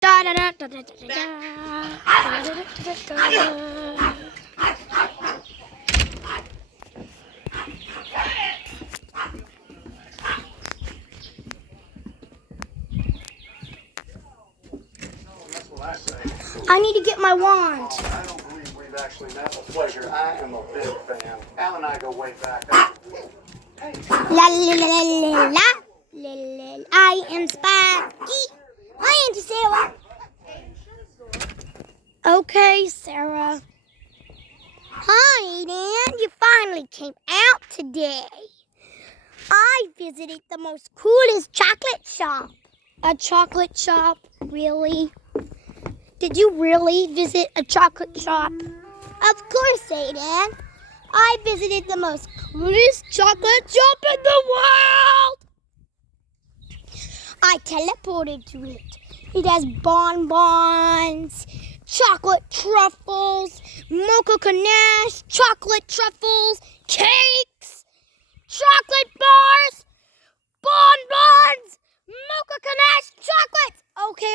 Da da da da da da da da da. I need to get my wand. I don't believe we've actually met. A pleasure. I am a big fan. Al and I go way back. Hey. La la la la la la. I am Sparky. My Auntie Sarah. Okay, Sarah. Hi, Dan. You finally came out today. I visited the most coolest chocolate shop. A chocolate shop? Really? Did you really visit a chocolate shop? Of course, Aiden. I visited the most coolest chocolate shop in the world. I teleported to it. It has bonbons, chocolate truffles, mocha ganache, chocolate truffles, cakes, chocolate bars, bonbons, mocha ganache, chocolates.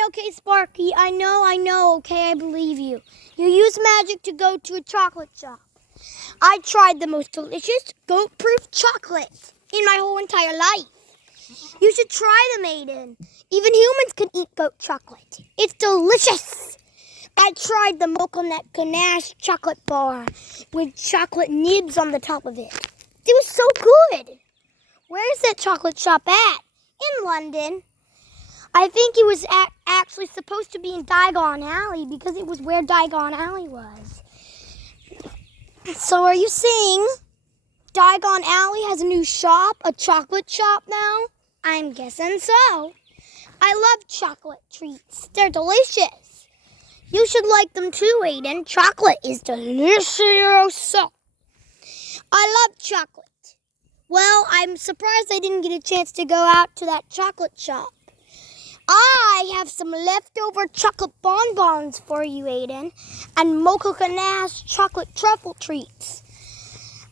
Okay, Sparky, I know, okay, I believe you. You use magic to go to a chocolate shop. I tried the most delicious goat-proof chocolate in my whole entire life. You should try them, Aiden. Even humans can eat goat chocolate. It's delicious. I tried the mocha ganache chocolate bar with chocolate nibs on the top of it. It was so good. Where's that chocolate shop at? In London. I think it was actually supposed to be in Diagon Alley because it was where Diagon Alley was. So are you saying Diagon Alley has a new shop, a chocolate shop now? I'm guessing so. I love chocolate treats. They're delicious. You should like them too, Aiden. Chocolate is delicious. I love chocolate. Well, I'm surprised I didn't get a chance to go out to that chocolate shop. I have some leftover chocolate bonbons for you, Aiden, and mocha ganache chocolate truffle treats.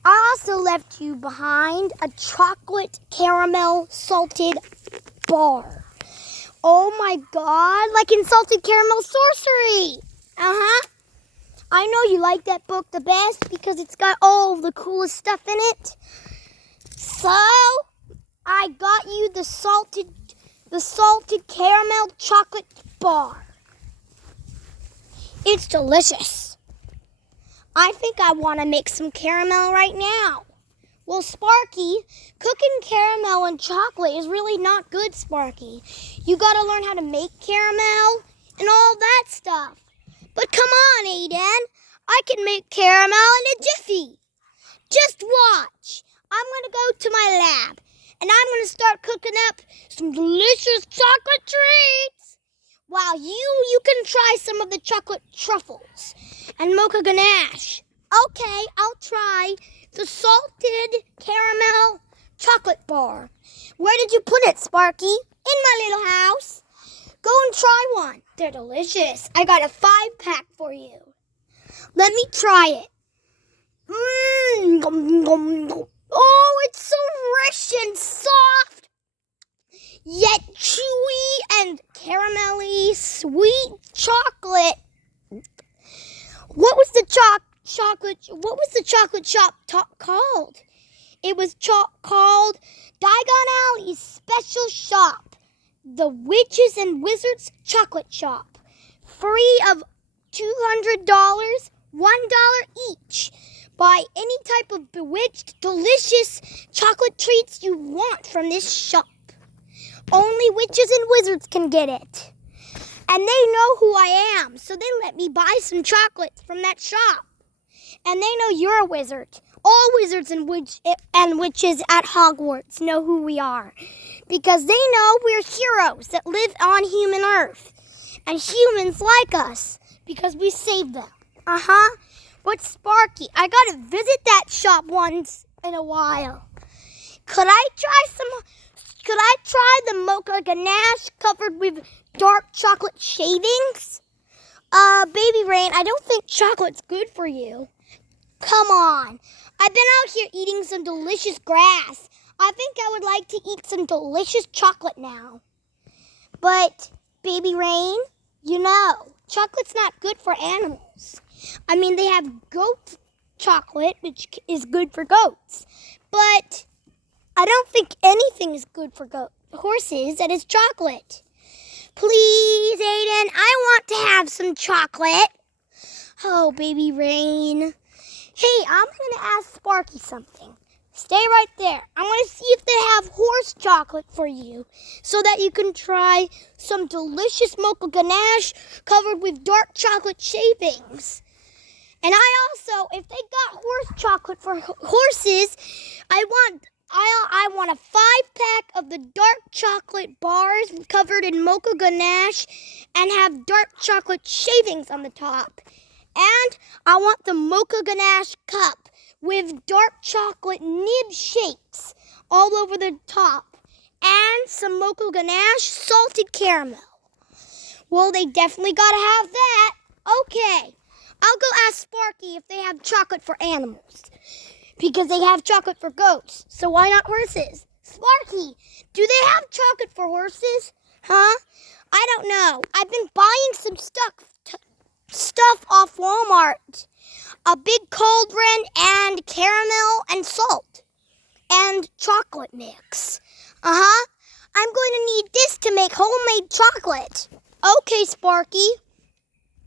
I also left you behind a chocolate caramel salted bar. Oh my God, like in Salted Caramel Sorcery. I know you like that book the best because it's got all the coolest stuff in it. So, I got you the salted caramel chocolate bar. It's delicious. I think I want to make some caramel right now. Well, Sparky, cooking caramel and chocolate is really not good, Sparky. You got to learn how to make caramel and all that stuff. But come on, Aiden. I can make caramel in a jiffy. Just watch. I'm going to go to my lab, and I'm going to start cooking up some delicious chocolate treats. While you can try some of the chocolate truffles and mocha ganache. Okay, I'll try the salted caramel chocolate bar. Where did you put it, Sparky? In my little house. Go and try one. They're delicious. I got a 5-pack for you. Let me try it. Oh, it's so rich and soft, yet chewy and caramelly sweet chocolate. What was the chocolate shop called? It was called Diagon Alley's Special Shop, the Witches and Wizards Chocolate Shop. Free of $200, $1 each. Buy any type of bewitched, delicious chocolate treats you want from this shop. Only witches and wizards can get it. And they know who I am, so they let me buy some chocolates from that shop. And they know you're a wizard. All wizards and witches at Hogwarts know who we are. Because they know we're heroes that live on human Earth. And humans like us because we saved them. But Sparky, I gotta visit that shop once in a while. Could I try the mocha ganache covered with dark chocolate shavings? Baby Rain, I don't think chocolate's good for you. Come on. I've been out here eating some delicious grass. I think I would like to eat some delicious chocolate now. But, Baby Rain, chocolate's not good for animals. I mean, they have goat chocolate, which is good for goats. But I don't think anything is good for horses that is chocolate. Please, Aiden, I want to have some chocolate. Oh, baby Rain. Hey, I'm going to ask Sparky something. Stay right there. I want to see if they have horse chocolate for you so that you can try some delicious mocha ganache covered with dark chocolate shavings. And I also, if they got horse chocolate for horses, I want a 5-pack of the dark chocolate bars covered in mocha ganache and have dark chocolate shavings on the top. And I want the mocha ganache cup with dark chocolate nib shapes all over the top. And some mocha ganache salted caramel. Well, they definitely gotta have that. Okay, I'll go ask Sparky if they have chocolate for animals. Because they have chocolate for goats, so why not horses? Sparky, do they have chocolate for horses? Huh? I don't know. I've been buying some stuff off Walmart. A big cauldron and caramel and salt. And chocolate mix. Uh-huh. I'm going to need this to make homemade chocolate. Okay, Sparky.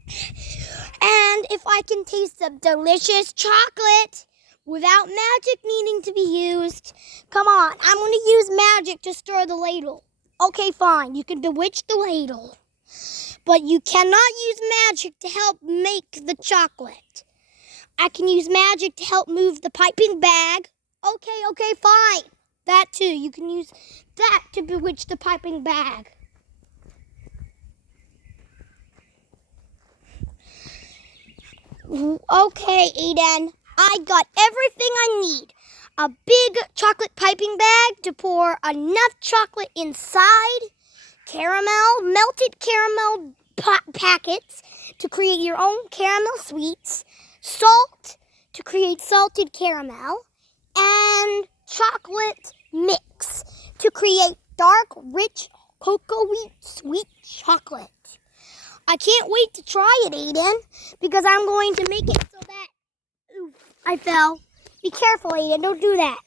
And if I can taste the delicious chocolate without magic needing to be used. Come on, I'm going to use magic to stir the ladle. Okay, fine, you can bewitch the ladle. But you cannot use magic to help make the chocolate. I can use magic to help move the piping bag. Okay, fine. That too, you can use that to bewitch the piping bag. Okay, Aiden. I got everything I need. A big chocolate piping bag to pour enough chocolate inside. Melted caramel packets to create your own caramel sweets. Salt to create salted caramel. And chocolate mix to create dark, rich cocoa sweet chocolate. I can't wait to try it, Aiden, because I'm going to make it so that... Oof, I fell. Be careful, Aiden. Don't do that.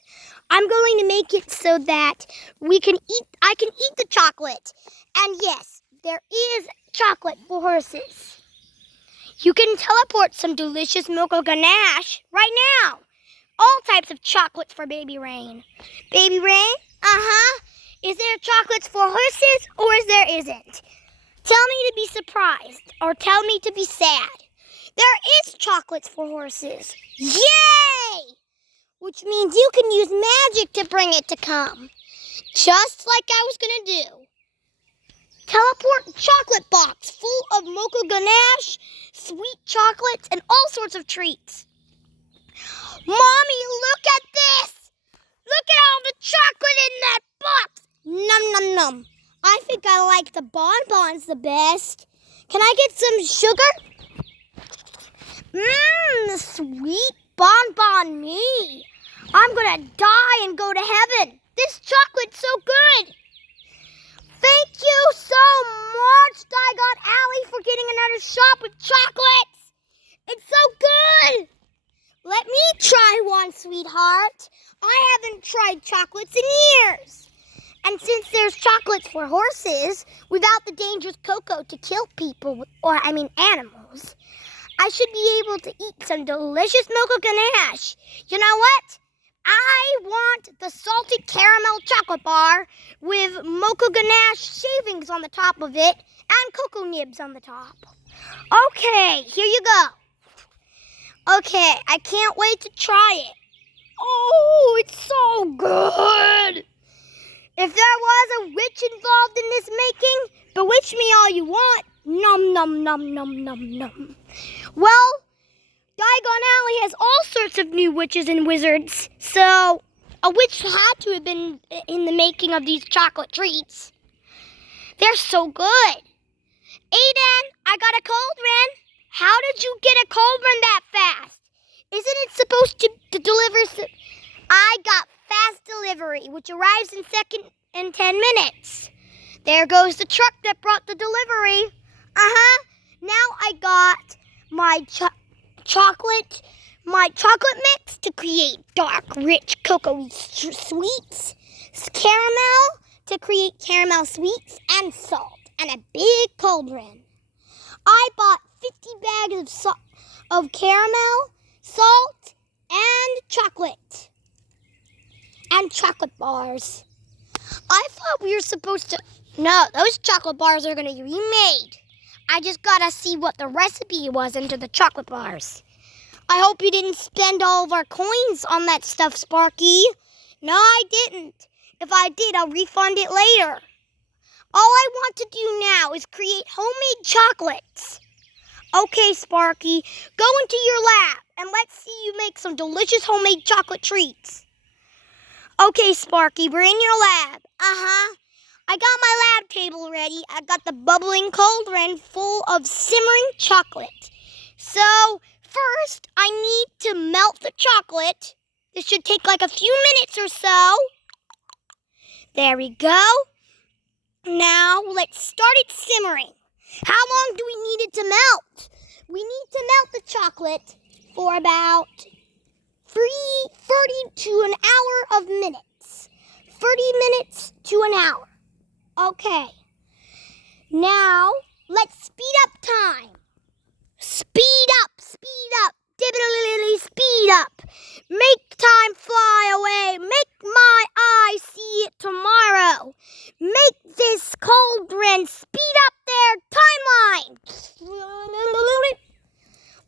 I'm going to make it so that I can eat the chocolate. And yes, there is chocolate for horses. You can teleport some delicious mocha ganache right now. All types of chocolates for Baby Rain. Baby Rain? Uh-huh. Is there chocolates for horses or isn't? Tell me to be surprised or tell me to be sad. There is chocolates for horses. Yay! Which means you can use magic to bring it to come. Just like I was going to do. Teleport chocolate box full of mocha ganache, sweet chocolates, and all sorts of treats. Mommy, look at this! Look at all the chocolate in that box! Num, num, num. I think I like the bonbons the best. Can I get some sugar? The sweet bonbon me. I'm gonna die and go to heaven. This chocolate's so good. Thank you so much, Diagon Alley, for getting another shop with chocolates. It's so good. Let me try one, sweetheart. I haven't tried chocolates in years. And since there's chocolates for horses, without the dangerous cocoa to kill people, animals, I should be able to eat some delicious mocha ganache. You know what? I want the salted caramel chocolate bar with mocha ganache shavings on the top of it and cocoa nibs on the top. Okay, here you go. Okay, I can't wait to try it. Oh, it's so good. If there was a witch involved in this making, bewitch me all you want. Num, num, num, num, num, num. Well, Diagon Alley has all sorts of new witches and wizards, so a witch had to have been in the making of these chocolate treats. They're so good. Aiden, I got a cauldron. How did you get a cauldron that fast? Isn't it supposed to deliver? I got fast delivery, which arrives in 10 minutes. There goes the truck that brought the delivery. Now I got my chocolate mix to create dark, rich cocoa sweets, caramel to create caramel sweets, and salt, and a big cauldron. I bought 50 bags of caramel, salt, and chocolate bars. I thought we were supposed to... No, those chocolate bars are going to be remade. I just got to see what the recipe was into the chocolate bars. I hope you didn't spend all of our coins on that stuff, Sparky. No, I didn't. If I did, I'll refund it later. All I want to do now is create homemade chocolates. Okay, Sparky, go into your lab and let's see you make some delicious homemade chocolate treats. Okay, Sparky, we're in your lab. I got my lab table ready. I got the bubbling cauldron full of simmering chocolate. So, first, I need to melt the chocolate. This should take like a few minutes or so. There we go. Now, let's start it simmering. How long do we need it to melt? We need to melt the chocolate for about 30 to an hour of minutes. 30 minutes to an hour. Okay. Now, let's speed up time. Speed up, dibbly speed up. Make time fly away. Make my eyes see it tomorrow. Make this cauldron speed up their timeline.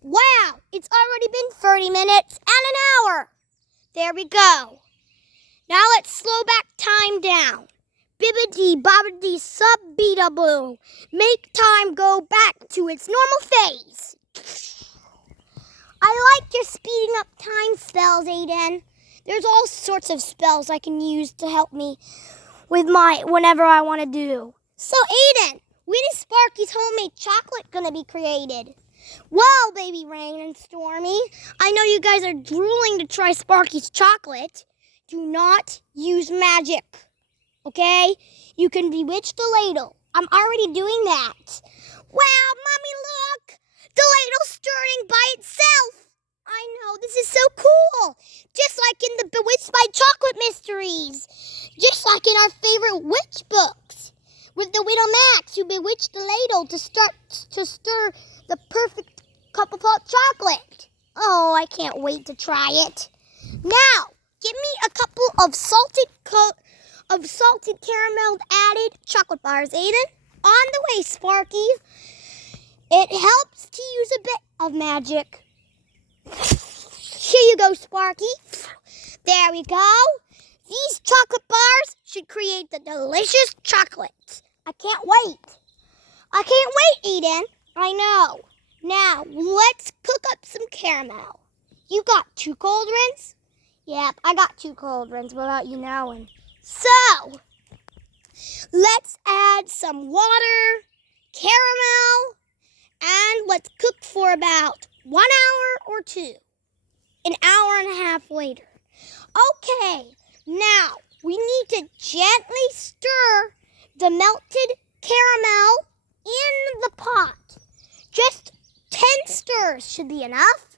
Wow, it's already been 30 minutes and an hour. There we go. Now let's slow back time down. Bibbidi bobbidi sub-beata-boo. Make time go back to its normal phase. I like your speeding up time spells, Aiden. There's all sorts of spells I can use to help me with whenever I want to do. So, Aiden, when is Sparky's homemade chocolate going to be created? Well, baby Rain and Stormy, I know you guys are drooling to try Sparky's chocolate. Do not use magic, okay? You can bewitch the ladle. I'm already doing that. Wow, Mommy, look! The ladle's stirring by itself. I know, this is so cool. Just like in the Bewitched by Chocolate mysteries. Just like in our favorite witch books. With the Widow Max who bewitched the ladle to stir the perfect cup of hot chocolate. Oh, I can't wait to try it. Now, give me a couple of salted caramel added chocolate bars, Aiden. On the way, Sparky. It helps to use a bit of magic. Here you go, Sparky. There we go. These chocolate bars should create the delicious chocolate. I can't wait. I can't wait, Eden. I know. Now, let's cook up some caramel. You got 2 cauldrons? Yep, I got 2 cauldrons without you knowing. So, let's add some water, caramel, and let's cook for about 1 hour or 2. An hour and a half later. Okay, now we need to gently stir the melted caramel in the pot. Just 10 stirs should be enough.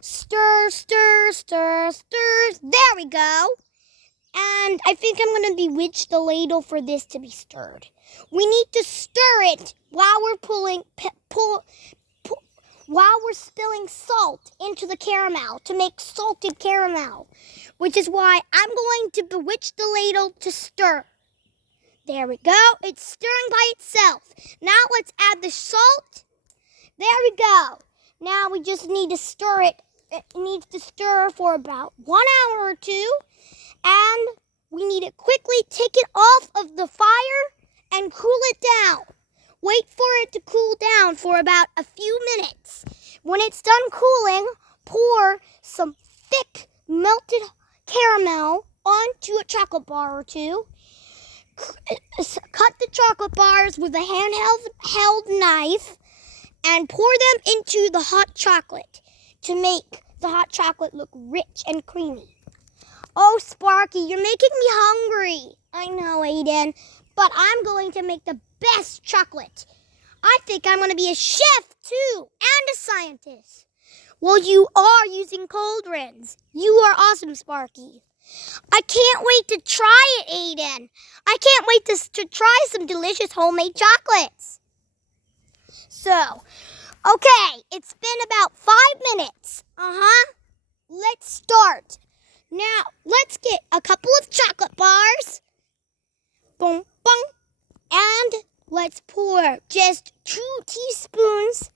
Stir, stir, stir, stir. There we go. And I think I'm going to bewitch the ladle for this to be stirred. We need to stir it while we're while we're spilling salt into the caramel to make salted caramel, which is why I'm going to bewitch the ladle to stir. There we go. It's stirring by itself. Now let's add the salt. There we go. Now we just need to stir it. It needs to stir for about 1 hour or 2. And we need to quickly take it off of the fire and cool it down. Wait for it to cool down for about a few minutes. When it's done cooling, pour some thick melted caramel onto a chocolate bar or 2. Cut the chocolate bars with a handheld knife and pour them into the hot chocolate to make the hot chocolate look rich and creamy. Oh, Sparky, you're making me hungry. I know, Aiden, but I'm going to make the best chocolate. I think I'm going to be a chef too, and a scientist. Well, you are using cauldrons. You are awesome, Sparky. I can't wait to try it, Aiden. I can't wait to try some delicious homemade chocolates. So, okay, it's been about 5 minutes. Let's start. Now, let's get a couple of chocolate bars. Boom, boom. And let's pour just 2 teaspoons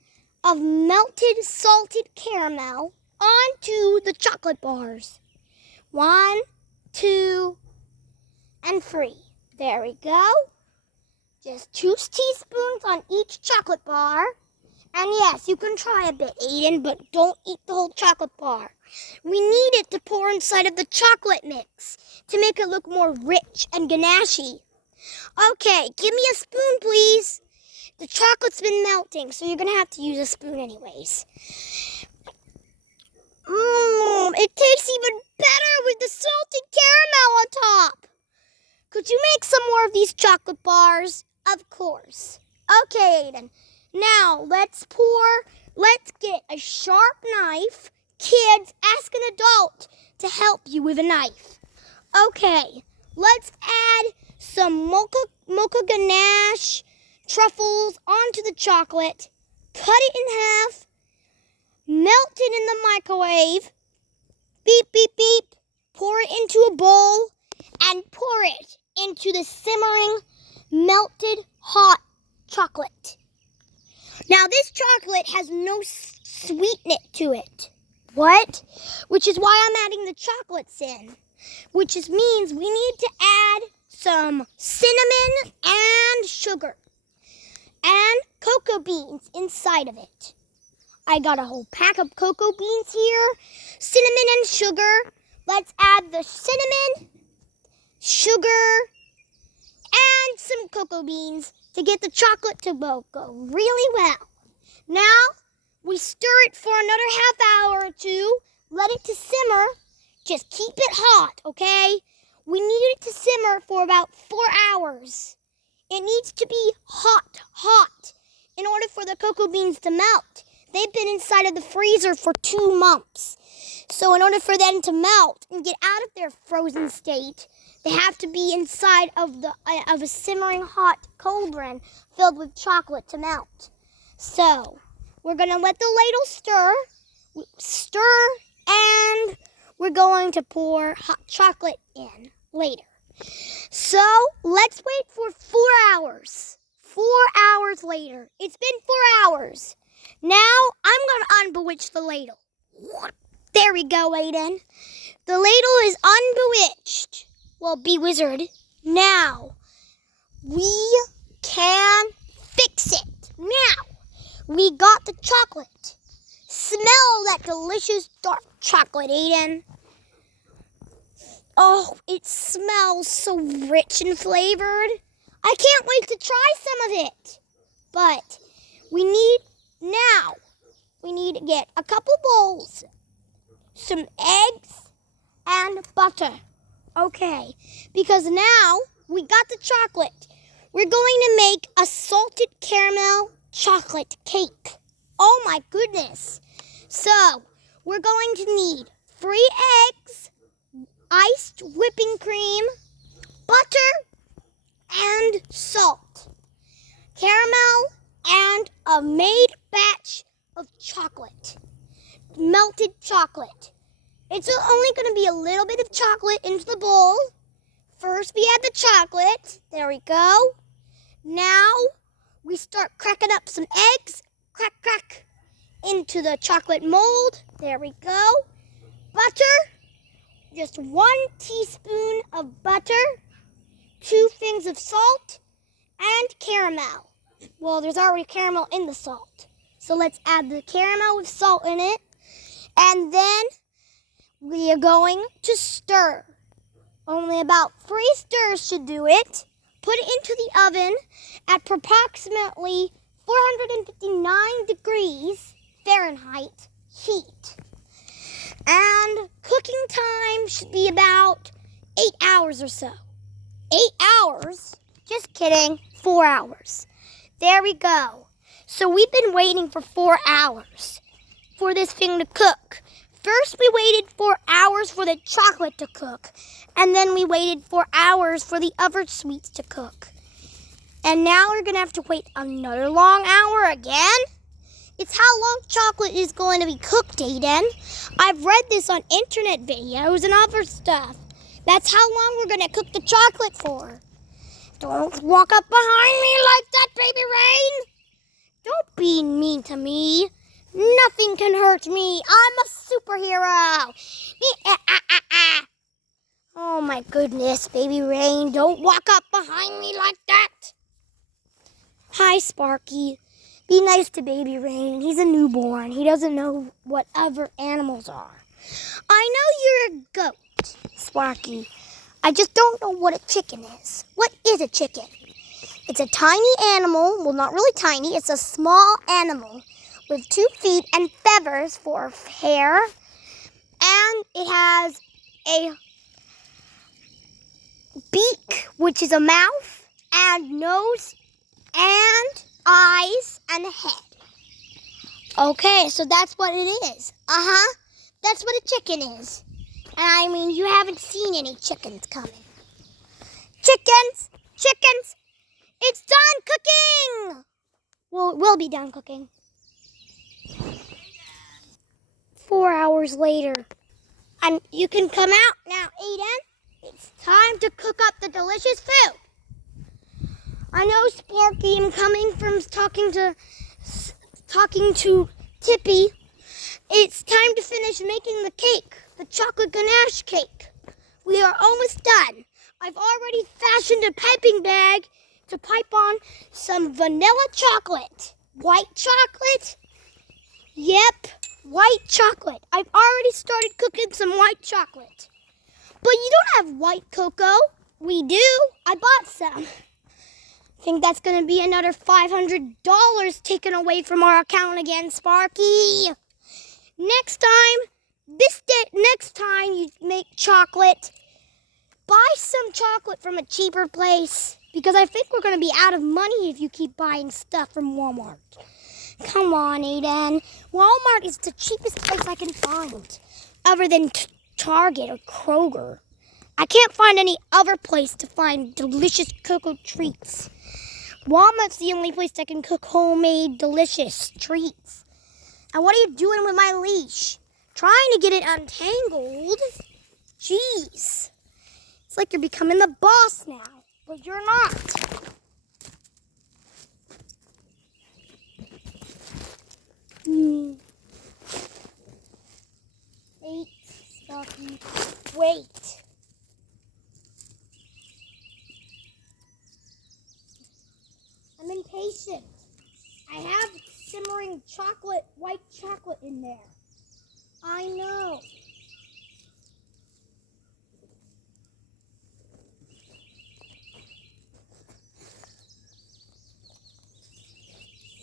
of melted salted caramel onto the chocolate bars. 1, 2, and 3. There we go. Just 2 teaspoons on each chocolate bar. And yes, you can try a bit, Aiden, but don't eat the whole chocolate bar. We need it to pour inside of the chocolate mix to make it look more rich and ganache. Okay, give me a spoon, please. The chocolate's been melting, so you're going to have to use a spoon anyways. It tastes even better with the salted caramel on top. Could you make some more of these chocolate bars? Of course. Okay, Aiden. Now, let's get a sharp knife. Kids, ask an adult to help you with a knife. Okay, let's add some mocha ganache truffles onto the chocolate. Cut it in half. Melt it in the microwave. Beep, beep, beep. Pour it into a bowl and pour it into the simmering, melted, hot chocolate. Now, this chocolate has no sweetness to it. What? Which is why I'm adding the chocolates in. Which means we need to add some cinnamon and sugar. And cocoa beans inside of it. I got a whole pack of cocoa beans here. Cinnamon and sugar. Let's add the cinnamon, sugar, and some cocoa beans to get the chocolate to go really well. Now, we stir it for another half hour or 2. Let it to simmer. Just keep it hot, okay? We need it to simmer for about 4 hours. It needs to be hot, in order for the cocoa beans to melt. They've been inside of the freezer for 2 months. So in order for them to melt and get out of their frozen state, they have to be inside of a simmering hot cauldron filled with chocolate to melt. So we're going to let the ladle stir, and we're going to pour hot chocolate in later. So let's wait for 4 hours. 4 hours later. It's been 4 hours. Now I'm going to unbewitch the ladle. There we go, Aiden. The ladle is unbewitched. Well, bewizard. Now we can fix it. Now we got the chocolate. Smell that delicious dark chocolate, Aiden. Oh, it smells so rich and flavored. I can't wait to try some of it. But we need to get a couple bowls, some eggs, and butter. Okay, because now we got the chocolate. We're going to make a salted caramel chocolate cake. Oh my goodness. So, we're going to need 3 eggs, iced whipping cream, butter, and salt, caramel, and a made batch of chocolate, melted chocolate. It's only going to be a little bit of chocolate into the bowl. First we add the chocolate. There we go. Now we start cracking up some eggs. Crack, crack. Into the chocolate mold. There we go. Butter. Just 1 teaspoon of butter. 2 things of salt. And caramel. Well, there's already caramel in the salt. So let's add the caramel with salt in it. And then we are going to stir. Only about 3 stirs should do it. Put it into the oven at approximately 459 degrees Fahrenheit heat. And cooking time should be about 8 hours or so. 8 hours? Just kidding, 4 hours. There we go. So we've been waiting for 4 hours for this thing to cook. First we waited 4 hours for the chocolate to cook. And then we waited 4 hours for the other sweets to cook. And now we're going to have to wait another long hour again? It's how long chocolate is going to be cooked, Aiden. I've read this on internet videos and other stuff. That's how long we're going to cook the chocolate for. Don't walk up behind me like that, Baby Rain. Don't be mean to me. Nothing can hurt me. I'm a superhero. Oh my goodness, Baby Rain. Don't walk up behind me like that. Hi, Sparky. Be nice to Baby Rain. He's a newborn. He doesn't know what other animals are. I know you're a goat, Sparky. I just don't know what a chicken is. What is a chicken? It's a tiny animal. Well, not really tiny. It's a small animal with 2 feet and feathers for hair. And it has a beak, which is a mouth, and nose, and eyes, and a head. Okay, so that's what it is. That's what a chicken is. And I mean, you haven't seen any chickens coming. Chickens! Chickens! It's done cooking! Well, it will be done cooking. 4 hours later. And you can come out now, Aiden. It's time to cook up the delicious food. I know, Sparky, I'm coming from talking to Tippy. It's time to finish making the cake, the chocolate ganache cake. We are almost done. I've already fashioned a piping bag to pipe on some vanilla chocolate. White chocolate? Yep, white chocolate. I've already started cooking some white chocolate. But you don't have white cocoa. We do. I bought some. I think that's going to be another $500 taken away from our account again, Sparky. Next time you make chocolate, buy some chocolate from a cheaper place. Because I think we're going to be out of money if you keep buying stuff from Walmart. Come on, Aiden. Walmart is the cheapest place I can find. Other than Target or Kroger. I can't find any other place to find delicious cocoa treats. Walmart's the only place that can cook homemade delicious treats. And what are you doing with my leash? Trying to get it untangled? Jeez. It's like you're becoming the boss now, but you're not. Wait, Sparky. Wait. I'm impatient. I have simmering chocolate, white chocolate in there. I know.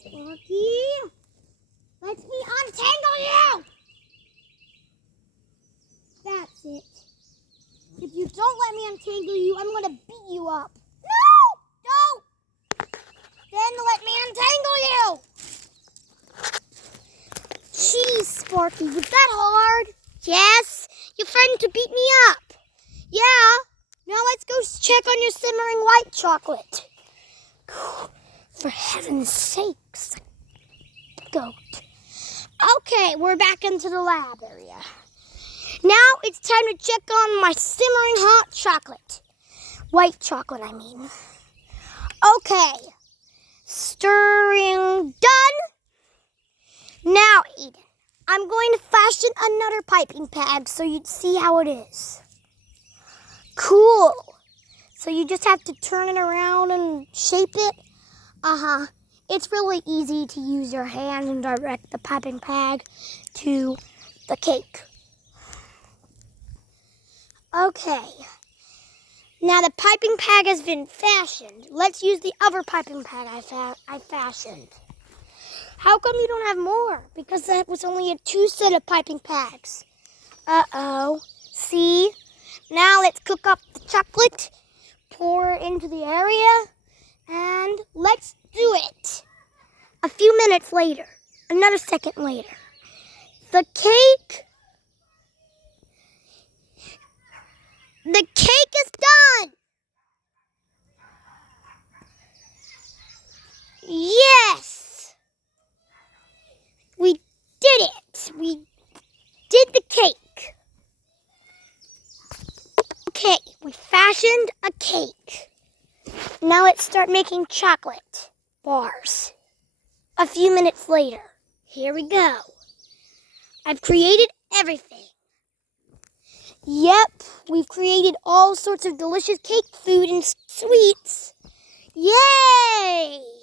Sparky, let me untangle you! That's it. If you don't let me untangle you, I'm going to beat you up. No! Don't! Then let me untangle you! Jeez, Sparky, was that hard? Yes, you're threatening to beat me up. Yeah, now let's go check on your simmering white chocolate. For heaven's sakes, goat. Okay, we're back into the lab area. Now it's time to check on my simmering hot chocolate. White chocolate, I mean. Okay, stirring done. Now, Eden, I'm going to fashion another piping bag so you'd see how it is. Cool. So you just have to turn it around and shape it? It's really easy to use your hand and direct the piping bag to the cake. Okay. Now the piping bag has been fashioned. Let's use the other piping bag I fashioned. How come you don't have more? Because that was only a 2 set of piping bags. Uh-oh. See? Now let's cook up the chocolate, pour it into the area, and let's do it. A few minutes later, another second later, the cake is done. Yes, we did it. We did the cake. Okay, we fashioned a cake. Now let's start making chocolate bars. A few minutes later, here we go. I've created everything. Yep, we've created all sorts of delicious cake food and sweets. Yay!